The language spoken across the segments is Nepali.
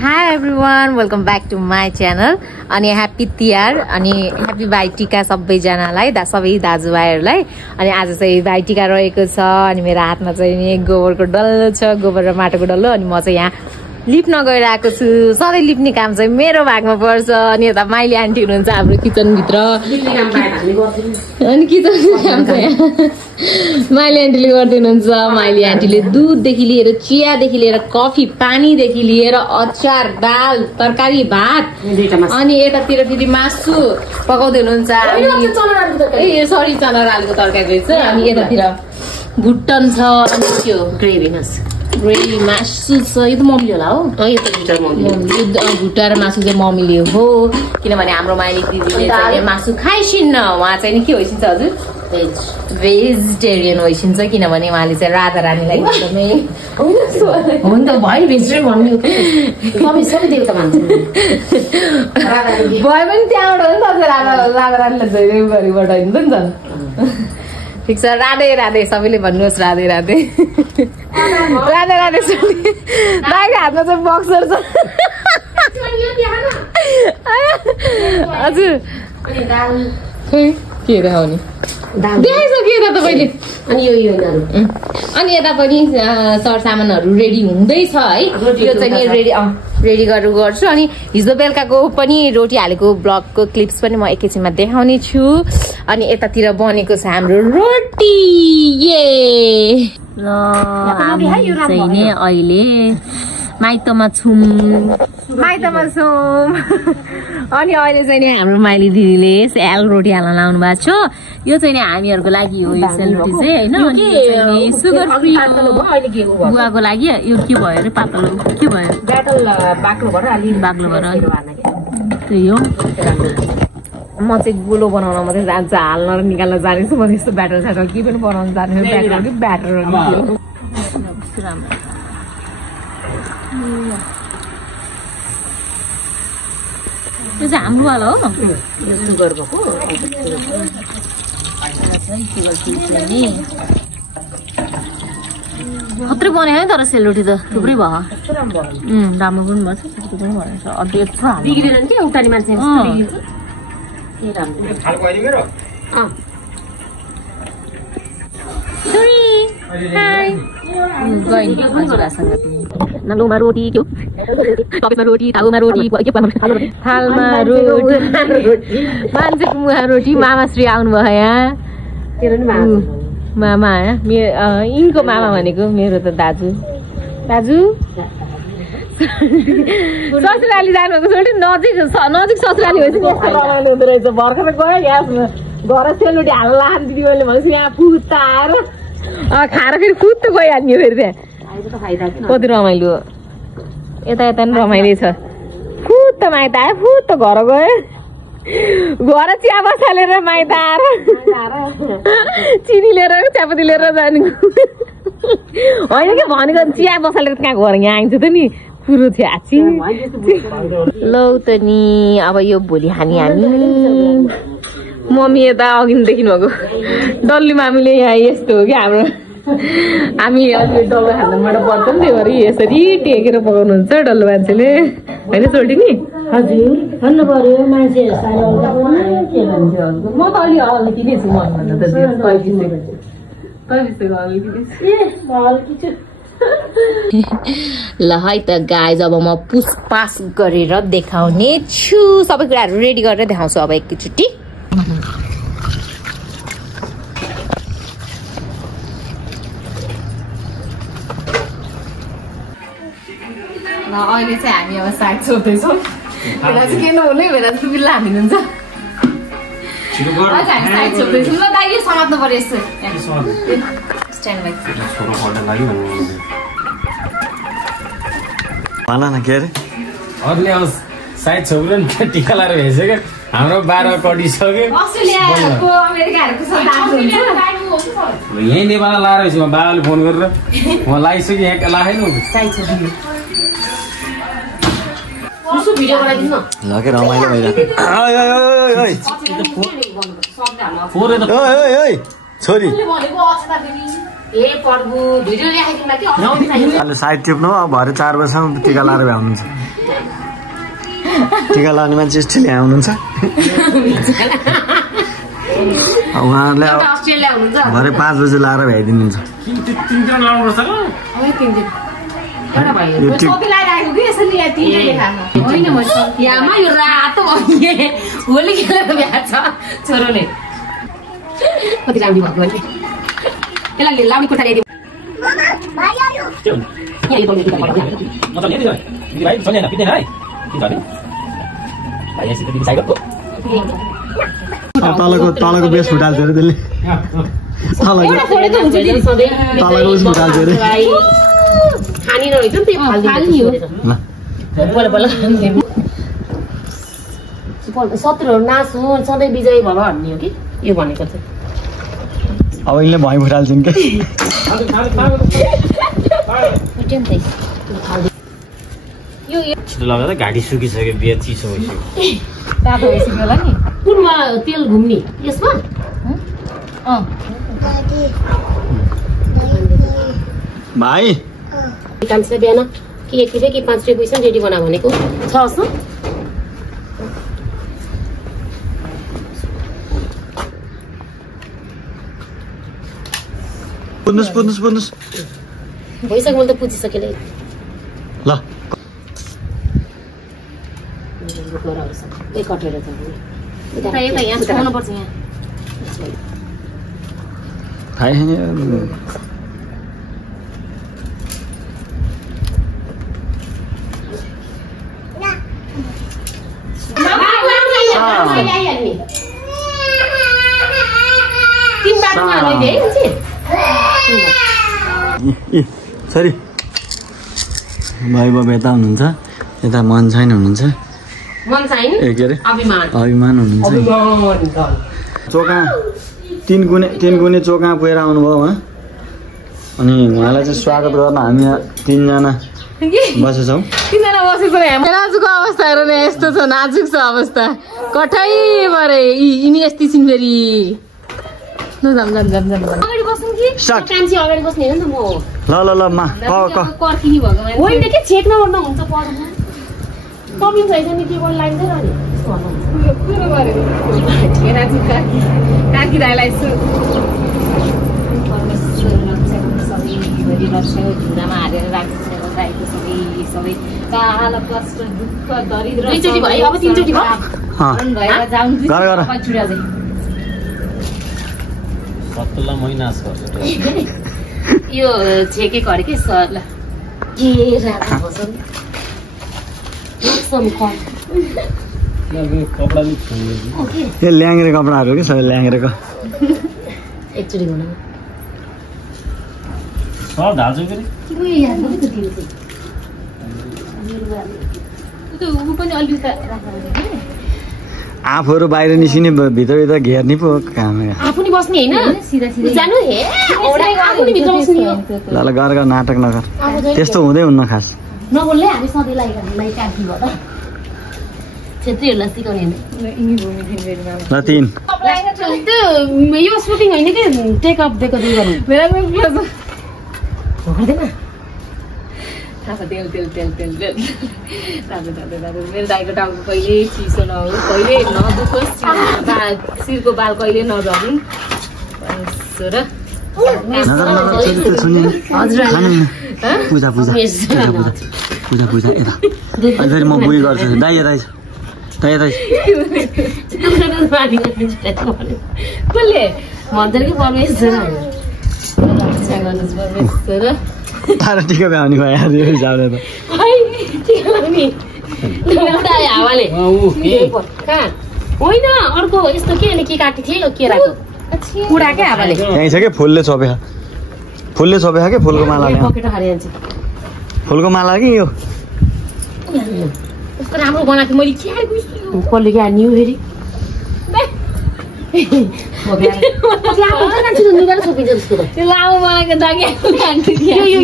Hi everyone, welcome back to my channel. अनि ह्यापी तिहार अनि ह्यापी भाइटिका सबैजनालाई सबै दाजुभाइहरूलाई। अनि आज चाहिँ भाइटिका रहेको छ अनि मेरो हातमा चाहिँ नि गोबरको डल्लो छ, गोबर र माटोको डल्लो। अनि म चाहिँ यहाँ लिप्न गइरहेको छु। सधैँ लिप्ने काम चाहिँ मेरो भागमा पर्छ। अनि यता माइली आन्टी हुनुहुन्छ हाम्रो किचनभित्र। अनि किचनको काम चाहिँ माइली आन्टीले गरिदिनुहुन्छ। माइली आन्टीले दुधदेखि लिएर चियादेखि लिएर कफी पानीदेखि लिएर अचार दाल तरकारी भात अनि यतातिर फेरि मासु पकाउँदै हुनुहुन्छ। ए सरी चना दालको तरकारी रहेछ। अनि यतातिर भुट्टन छ अनि त्यो ग्रेभी मासु छ। यो त मम्मीले होला हो। भुट्टा र मासु चाहिँ मम्मीले हो किनभने हाम्रो माइली दिदीले चाहिँ मासु खाइसिन्न। उहाँ चाहिँ नि के होइसिन्छ हजुर भेजिटेरियन होइसिन्छ किनभने उहाँले चाहिँ राधा रानीलाई एकदमै हुन्छ भाइ भेजिटेरियन भन्नु सबै देवता मान्छ भए पनि त्यहाँबाट हो नि त राधा रानीलाई जहिले गरिबाट होइन नि त। ठिक छ राधे राधे सबैले भन्नुहोस् राधे राधे राधे राधे। दाइको हातमा चाहिँ बक्सर छ हजुर। खै के देखाउने देखाइसक्यो यता तपाईँले। अनि यता पनि सरसामानहरू रेडी हुँदैछ है। यो चाहिँ नि रेडी गरेर गर्छु। अनि हिजो बेलुकाको पनि रोटी हालेको ब्लगको क्लिप्स पनि म एकैछिनमा देखाउने छु। अनि यतातिर बनेको छ हाम्रो रोटी। ल हामी चाहिँ नि अहिले माइतमा छौँ अनि अहिले चाहिँ नि हाम्रो माइली दिदीले सेल रोटी हाल्न लाउनु भएको छ। यो चाहिँ नि हामीहरूको लागि हो यो सेलरोटी चाहिँ होइन। अनि सुगर फ्री बुवाको लागि यो के भयो अरे पातलो के भयो बाक्लो भएर त्यही हो। म चाहिँ गोलो बनाउन मात्रै जान्छ, हाल्न र निकाल्न जानेछु। म त्यस्तो ब्याटर स्याटर के पनि बनाउन जाने ब्याटर त्यो चाहिँ हाम्रो वाला हो सुगर भएको खत्रै बन्यो है। तर सेलरोटी त थुप्रै भयो राम्रो पनि भएछ बिग्रेन कि उतानी मान्छे नलुमा रोटी के कपीमा रोटी थालमा रोटी के थालमा रोटी मान्छेको मुहा रोटी। मामाश्री आउनुभयो यहाँ मामा यिनको मामा भनेको मेरो त दाजु ससुराली जानुभएको छोडी नजिक ससुराली भएपछि यस्तो रमाइलो हुँदो रहेछ। भर्खर गयो यहाँ घर सेलरोटी हाल्न लानु दिदी मैले भनेपछि यहाँ फुत्ता आएर खाएर फेरि फुत्त गइहाल्ने फेरि त्यहाँ कति रमाइलो। यता नि रमाइलो छ। फुत्त माइत आयो फुत्त घर गयो घर चिया बसालेर माइत आएर चिनी लिएर चियापत्ती लिएर जाने होइन कि भनेको चिया बसालेर कहाँ घर यहाँ आइन्छ त नि कुरो थियो आची लौ त नि। अब यो भोलि हामी मम्मी यता अघि देखिनु भएको डल्ली मामीले यहाँ यस्तो हो कि हाम्रो हामी अहिले डल्लो खाँदाबाट पर्छ नि त्यही भएर यसरी टेकेर पकाउनुहुन्छ डल्लो मान्छेले होइन चोल्टी नि। हजुर भन्नु पर्यो मान्छे म त अलि अलिकति नै छु भन्दा त ल है त गाइज अब म पुसपास गरेर देखाउने छु। सबै कुराहरू रेडी गरेर देखाउँछु अब एकैचोटि। अहिले चाहिँ हामी अब साइड सोध्दैछौँ। बेला चाहिँ के नहुने बेला चाहिँ बिल्ला हानिदिन्छ। साइड सोध्दैछौँ ल दाइ यो समात्नु पर्यो यस्तो स्ट्यान्ड बाई भन न के अरे अरूले अब सायद छोरो टिका लाएर भेजेको हाम्रो 12 कटिसक्यो। यहीँ नेपाल लाएर भेछु म बाबाले फोन गरेर म लगाइसक्यो यहाँ लाएन लगे रमाइलो भइरहेको छोरी ए प्रभु भिडियो ल्याइदिनुमा के अस्ति चाहिन्छ अहिले साइड टिप्नु अब भरे 4 वर्षसम्म टिका लाएर भ्याउनुहुन्छ टिका लाउने मान्छे स्टिल आउनुहुन्छ उहाँहरूले अस्ट्रेलिया हुनुहुन्छ भरे 5 बजे लाएर भ्याइदिनुहुन्छ तिनजना लाउनुपर्छ र एउटा भाइ सबै लागिरहेको कि यसरी यहाँ तिनजनाले खानु होइन म यामा यो रातो भयो होली खेलेर भ्याएको छ छोरोले कति राम्रो भएको भने यसलाई लाउने कोठा ल्याइदिउँ तलको बेस फुटाल्छ अरे त्यसले तलको बेस फुटाल्छ अरे खानी रहेछ नि त्यो फाल्दिनु शत्रुहरू नाच्नु सधैँ विजयी भव भन्ने हो कि यो भनेको चाहिँ अब यिनले भई फुटाल्छन् के छिटो लगाएर घाँटी सुकिसक्यो बिहा चिसो भइसक्यो तातो भइसक्यो होला नि कुनमा तेल घुम्ने यसमा भाइ काम छ बिहान कि 1 रुपियाँ कि 5 रुपियाँ पैसा रेडी बना भनेको छ हस् न पुग्नुस् भइसक्यो मैले त पुजिसकेँ ल कटेर यहाँ पर्छ यहाँ थाहै छैन सरी भाइ बाबा यता हुनुहुन्छ यता मन छैन हुनुहुन्छ मन छैन ए के अरे अभिमान हुनुहुन्छ चोका तीन गुने चोका पुगेर आउनुभयो उहाँ अनि उहाँलाई चाहिँ स्वागत गर्न हामी यहाँ 3 जना बसेछौँ 3 जना बसेको नाजुकको अवस्था हेर न यस्तो छ नाजुक छ अवस्था कठै भरे यिनी यस्तै छिन् फेरि अगाडि बस्नु कि काम चाहिँ अगाडि बस्ने हो नि त म ल मा पर्खिनी भएको होइन के चेक नगर्नु हुन्छ पढ्नु कमी छैछ नि के गर्नु लाग्छ र नि पुरो गरेको काकी दाइलाई झुरामा हालेर राखेको सबै कालो कष्ट दुःख दरिद्र दुईचोटि भयो अब 3 चोटि भयो भएर जाउँ छुट्या चाहिँ सत्तुला महिना गर्छ यो छेकेको अरे के सरला ए राजा बसन कपडा यो ल्याङ्ग्रे कपडाहरू के सबै ल्याङ्ग्रेको एकचोटि हुन सब धाल्छु फेरि ऊ पनि अलिक आफूहरू बाहिर निस्किने भित्र घेर्ने पो काम आफू नि बस्ने हैन जानु हे आफू नि भित्र बस्ने हो ल गर नाटक नगर त्यस्तो हुँदै हुन्न खास नबोल्ले हामी सधैँ लागि काकी भयो त क्षेत्रीहरूलाई सिकाउने ल 3 यो सुटिङ होइन कि टेक अफ दिएको दुई गर्नु मेरो दाइको टाउको कहिले चिसो नहोस् कहिले नदुखोस् शिरको बाल कहिले नझर्नु पूजा फेरि म बुई गर्छु दाइ कसले भन्छ कि परमेश्वर तारा टिका भ्याउने भयो हिसाबले त हावाले होइन अर्को यस्तो के के काटी थियो केराको कुडा क्या हावाले यहीँ छ कि फुलले छोपे के फुलको माला फुलको माला कि यो कस्तो राम्रो बनाएको मैले कसले क्या न्यु फेरि लामो बनाएको दागी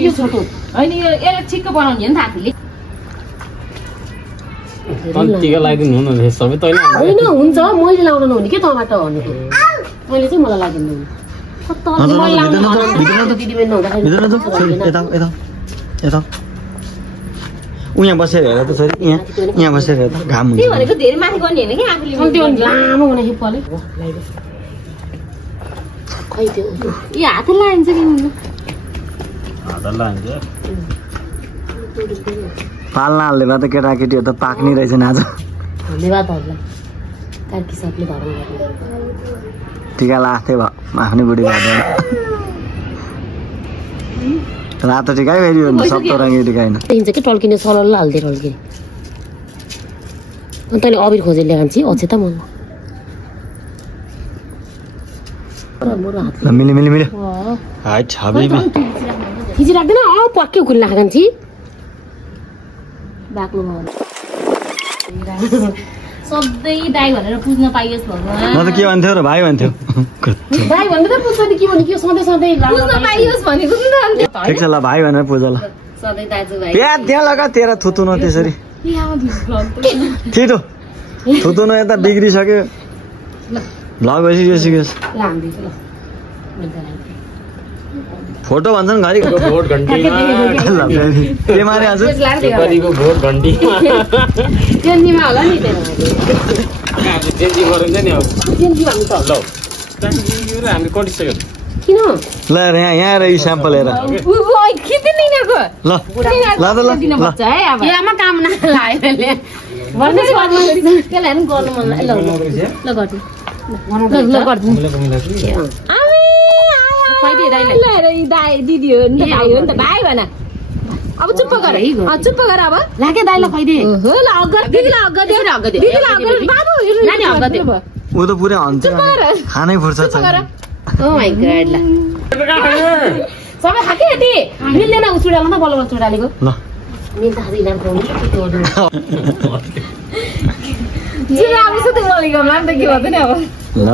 यो छोटो होइन यो यसलाई ठिक्क बनाउने हो नि त आफूले टिका लगाइदिनु हुनु सबै तैँले होइन हुन्छ मैले लाउनु नहुने के तँबाट भनेको मैले चाहिँ मलाई लाग्दैन एग्रिमेन्ट नहुँदाखेरि यता ऊ यहाँ बसेर हेर त छोरी यहाँ बसेर हेर त घाम हुन्छ त्यो भनेको धेरै माथि गर्ने होइन कि आफूले त्यो लामो बनाएको पले खै त्यो यो हात लाइन्छ कि पाल्नाले भए त केटाकेटी त पाक्ने रहेछ नि आज धन्यवादहरूलाई कार्की सबले भर्नु गर्ने टिका लाग्थ्यो भयो आफ्नै बुढी भएर रातो टिकाइ फेरि सप्तरङ्गी टिका होइन हिँड्छ कि टल्किने सलल हाल्दै टल्किने अनि तैँले अबिर खोजेर ल्याएको छि अझै त म मिल्यो मिल्यो मिल्यो हाइट हबिबी खिची राख्दैन पक्कै उकुल राखेको छि बाक्लो सधैँ दाइ भनेर पुज्न पाइयोस् भगवान् म त के भन्थ्यो र भाइ भन्थ्यो दाइ भनेर त पुज्छ नि के भन्नु के सधैँ सधैँ पुज्न पाइयोस् भनेको नि त ठिक छ ल भाइ भनेर पुज ल सधैँ दाजुभाइ त्यहाँ लगा तेरा थुतुन त्यसरी छिटो थुतुन यता बिग्रिसक्यो भ्लग भइसक्योस् फोटो भन्छन् घरि भोट घन्टीमा के मारे आज कतिको भोट घन्टीमा जेन्जीमा होला नि तेरो जेन्जी गरिन्छ नि अब जेन्जी भन्नु त ल हामी कटिसक्यो किन ल यहाँ रही स्याम्पल हेर खिच्दैन यिनीहरूको ल ल ल दिन बच्चा है अब यामा काम नलायो त्यसलाई पनि गर्नु मन लाग्यो ल गर्छु ल गर्छु दिदी हो नि त भाइ हो नि त भाइ भन अब चुप्प गर चुप्प गर अब लागे दाइलाई खुवाइदे हो ल अगाडि दिदीलाई अगाडि दिदीलाई अगाडि बाबु नानी अगाडि ऊ त पुरै हन्छ खानै फुर्सद छ ओ माय गॉड ल सबै खाके यति मिल्दैन उचुडामा त बल्ल चुडालेको ल मिल्छ आज इनाम पाउनु जुरा अब सुते बोलेको नाम त के भन्दैन अब ल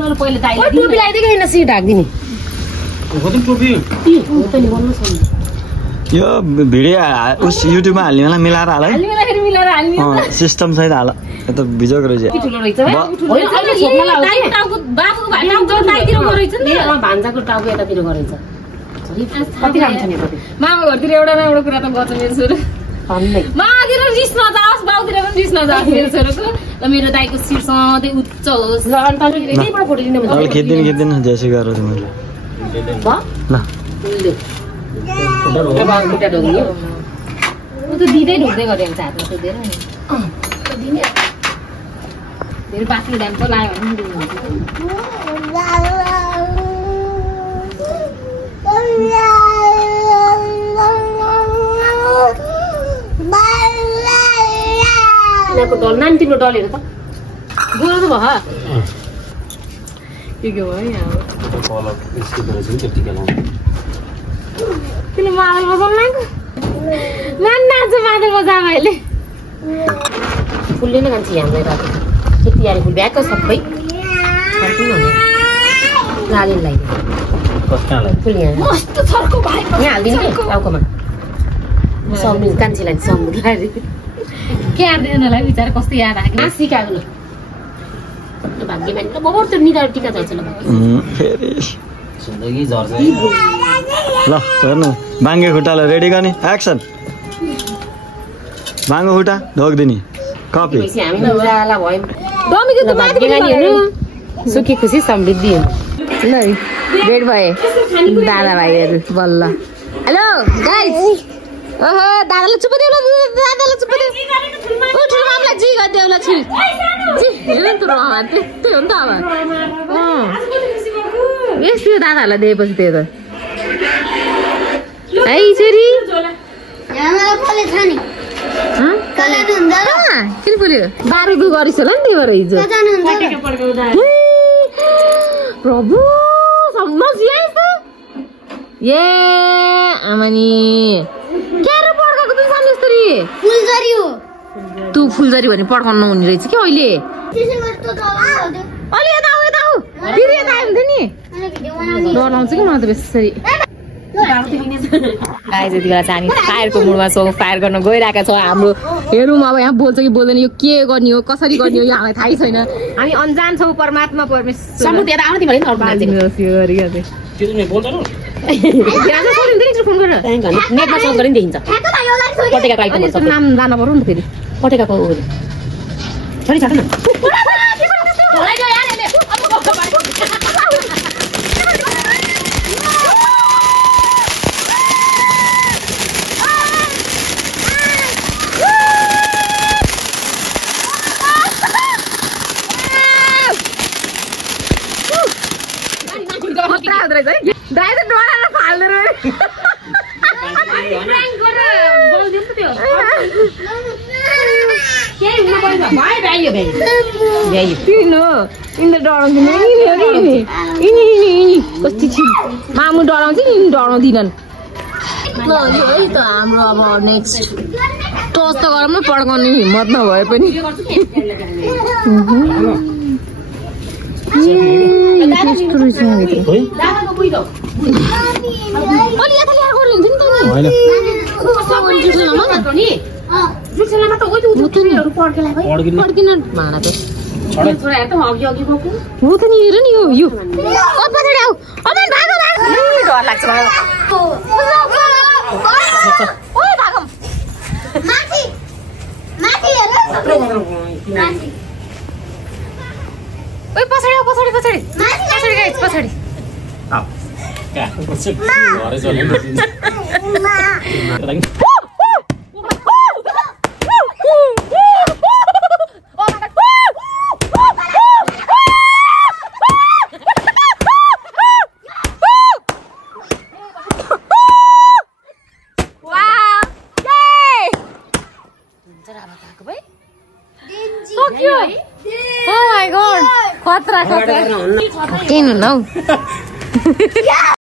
ल पहिले दाइले टोपी लगाइदिएको हैन सिट ढाक्दिने कति टोपी हो त नि भन्नु छ यो भिडियो उस युट्युबमा हाल्ने बेला मिलाएर हाल है हाल्ने फेरि मिलाएर हाल्ने सिस्टम सहित हाल यो त भिजोको रहेछ ठुलो रहेछ होइन अहिले छोप्न लाउँछ बाबुको भाइ टाउको दाइतिर गरेछ नि त भान्जाको टाउको यतातिर गरेछ कति राम्रो छ नि मामा घरतिर एउटा न एउटा कुरा त गर्छ मेरो छोरो भन्दै मातिर रिस नजाओस् बाउतिर पनि रिस नजाओस् मेरो छोरोको ल मेरो दाइको शिर सधैँ उच्च होस् ल अनि तले यतैबाट फोटो लिनु अब खिच्दिन जेसी गरेर तिमीले ल ऊ त दिँदै ढुक्दै गऱ्यो भने हातमा सोधेर नि धेरै बाँच्ने टाइम पो लाग्यो भने यिनीहरूको डल नानी तिम्रो डल हेर त गोरो त भयो के भयो यहाँ त्यसले मादल बजाउनु लाग्यो मान नाच्छ मादल बजामा अहिले फुलले नै कान्छ हामीलाई रातो त्यति आएर फुल ब्यागको सबै लालीलाई फुल यहाँ मस्त छर्को भाइ यहाँ हालिदिनु कि टाउकोमा सम्मिल कान्छीलाई सम्मिल के आर्दैनलाई बिचारा कस्तो याद आएको सिकाएको ल भाग्यमान ल बबर त्यो निधार टिका चाहिन्छ ल फेरि जिन्दगी झर्छ ल हेर्नु बाङ्गे खुट्टालाई रेडी गर्ने एक्सन बाङ्गो खुट्टा ढोक्दिने कपी हामी उजाला भयौँ डमीको त माथि नानीहरू सुखी खुसी समृद्धि ल रेड भए दादा भाइहरू बल्ल हेलो गाइस ओहो दादालाई चुप देऊ ल दादालाई चुप देऊ ओ ठुलो मामलाई जी गरिदेऊ ल छि हेर्नु त रहा त्यस्तै हो नि त अब यस्तो दादाहरूलाई दिएपछि त्यो त है छोरी किन बोल्यो बारुदु गरिस् होला नि त्यही भएर हिजो प्रभु ए आमानी क्यारो पड्काएको पनि सानो यस्तरी फुलझरी हो तँ फुलझरी भने पड्काउनु नहुने रहेछ कि अहिले अलि यता आऊ फेरि यता आयो भने नि डर आउँछ कि मलाई त बेसरी गाइस यति बेला चाहिँ हामी फायरको मुडमा छौँ फायर गर्न गइरहेका छौँ हाम्रो हेरौँ अब यहाँ बोल्छ कि बोल्दैन यो के गर्ने हो कसरी गर्ने हो यो हामीलाई थाहै छैन हामी अन्जान छौँ परमात्मा परमेश्वर त्यो त बोल्छ न ज्यादा फोन दिन्छ फोन गरेर नेटमा सर्च गरे नि देखिन्छ पटेकाको आइटम यसको नाम जान पर्यो नि फेरि पटेकाको छोरी छ न ड्राइभर डराएर फाल्दो रहेछ किन यिनीले डराउँदैन कति छिन् मामु डराउँछ नि यिनी डराउँदिनन् ल यो है त हाम्रो अब नेक्स्ट टस त गरौँ न पड्काउने हिम्मत नभए पनि यस्तो Oh my god! Quatro.